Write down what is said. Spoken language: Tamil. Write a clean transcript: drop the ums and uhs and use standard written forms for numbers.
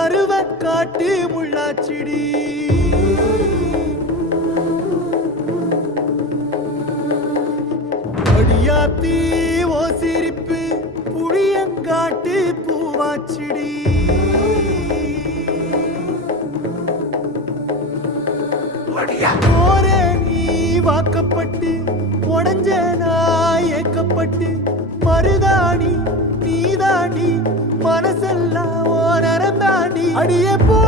கருவ காட்டு முள்ளாச்சிடி அடியாத்தி ஓ சிரிப்பு புளியங்காட்டு பூவாச்சிடி போரே நீ வாக்கப்பட்டு உடஞ்ச நாய் ஏக்கப்பட்டு மருதாணி நீதாண்டி மனசெல்லாம் ஓ நரந்தாண்டி அடியே போ